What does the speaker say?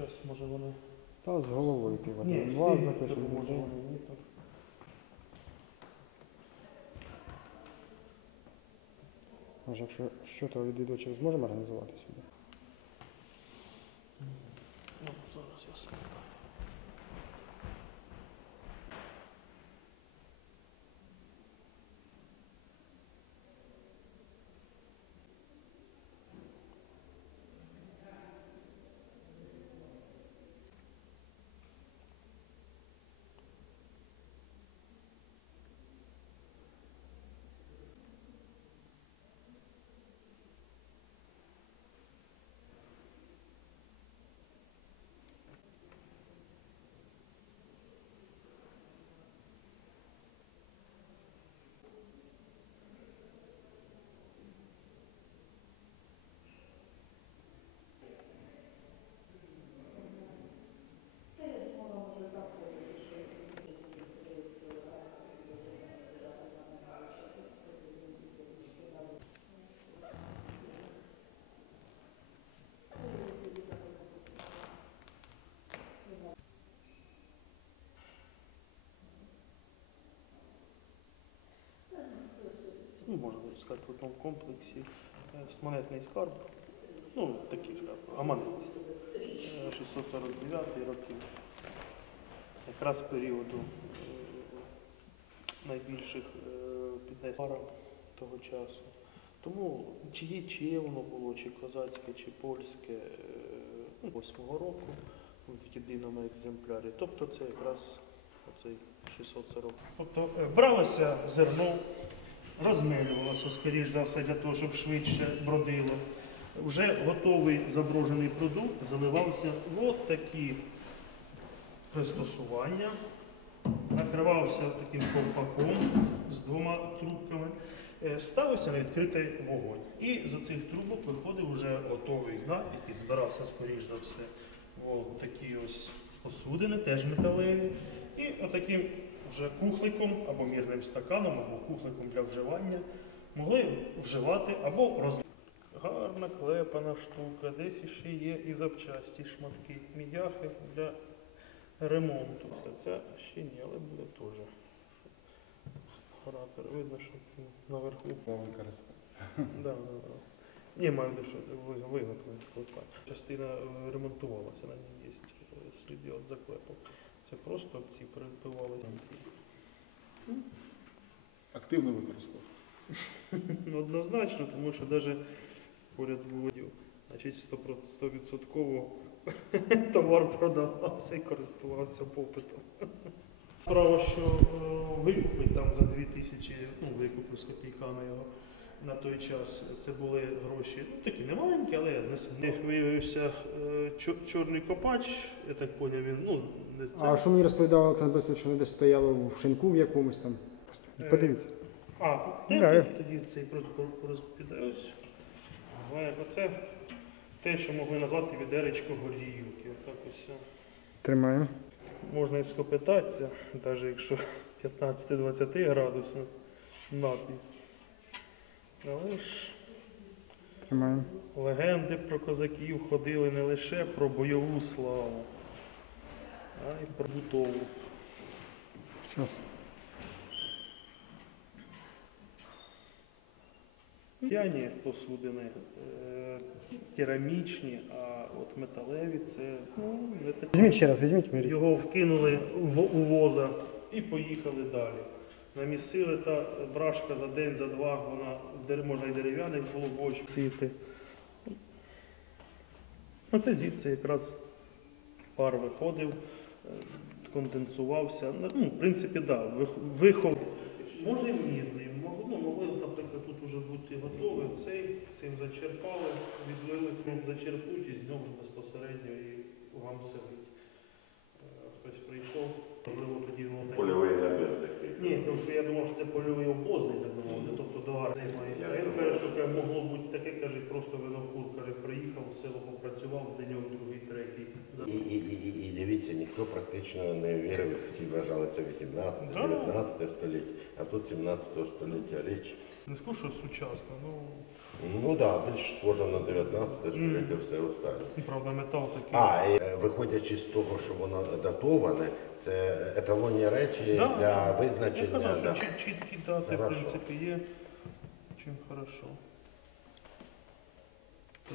Зараз, може вони. Та з головою півати. Ні, два встигнуть, запишемо. може може. вони ні, так. Може, якщо що, то відвідувачів зможемо організувати сюди? Ну, зараз я спитаю. ну, можна так сказати, в одному комплексі е, з монетний скарб, ну, такий скарб, гаманець, е, 649 років, якраз періоду е, найбільших е, піднесень того часу. Тому чиє, чиє воно було, чи козацьке, чи польське, е, ну, 8-го року в єдиному екземплярі. Тобто це якраз оцей 640. Тобто е, бралося зерно, розмелювалося, скоріш за все, для того, щоб швидше бродило. Вже готовий заброжений продукт заливався в такі пристосування, накривався таким ковпаком з двома трубками, е, ставився на відкритий вогонь. І з цих трубок виходив вже готовий гнат, який збирався, скоріш за все, в такі ось посудини, теж металеві. І отаким вже кухликом або мірним стаканом, або кухликом для вживання могли вживати або роз... Гарна клепана штука, десь іще є і запчасті, шматки, мідяхи для ремонту. Це, ще ні, але буде теж. Характер. Видно, що наверху. Да. Ні, маю що виготовлено клепа. Частина е, ремонтувалася, на ній є е, сліди від заклепок. Це просто ці перебивалися. Активно використовував. Ну, Однозначно, тому що навіть поряд було, значить 100% 100% товар продавався і користувався попитом. Справа, що е, викупить там за 2000, ну викупив з копійками його на той час. Це були гроші, ну такі не маленькі, але не них виявився е, чор- чорний копач, я так поняв, він, ну, не це. А що мені розповідав Олександр Борисович, що вони десь стояли в шинку в якомусь там? Е, Подивіться. А, Да. тоді цей розповідає? Оце те, що могли назвати відеречко горілки. Отак ось. Тримаємо. Можна і скопитатися, навіть якщо 15-20 градусів напій. Але ж Тримаємо. легенди про козаків ходили не лише про бойову славу, а й про бутову. Зараз. П'яні посудини е, керамічні, а от металеві це ну, не таке. Візьміть ще раз, візьміть мірі. Його вкинули в у воза і поїхали далі. Намісили та брашка за день, за два, вона можна і дерев'яних було бочок сити. Оце звідси якраз пар виходив, е, конденсувався. Ну, в принципі, да, вихов. Може мірний, ну, могли, наприклад, тут вже бути готові. Цей цим зачерпали, відлили, ну, зачерпнуть і з нього вже безпосередньо і вам селить. Е, Хтось прийшов, можливо, тоді воно так. Польовий намір такий. Ні, тому що я думав, що це польовий обозний, так би мовити, тобто до армії має. Я А він думаю, каже, що що каже, це- могло бути таке, каже, просто винокур, каже, село попрацював, деньок, другий, третій. І, і, і, і, дивіться, ніхто практично не вірив, всі вважали це 18 Да. 19 століття, а тут 17 століття річ. Не скажу, що сучасна, ну Ну так, да, більш схоже на 19 століття, все останнє. правда метал такий. А, і, е, виходячи з того, що воно датоване, це еталонні речі Да. для Я визначення. казав, що да. чіт- чіткі дати, в Хорошо. принципі, є. Чим хорошо.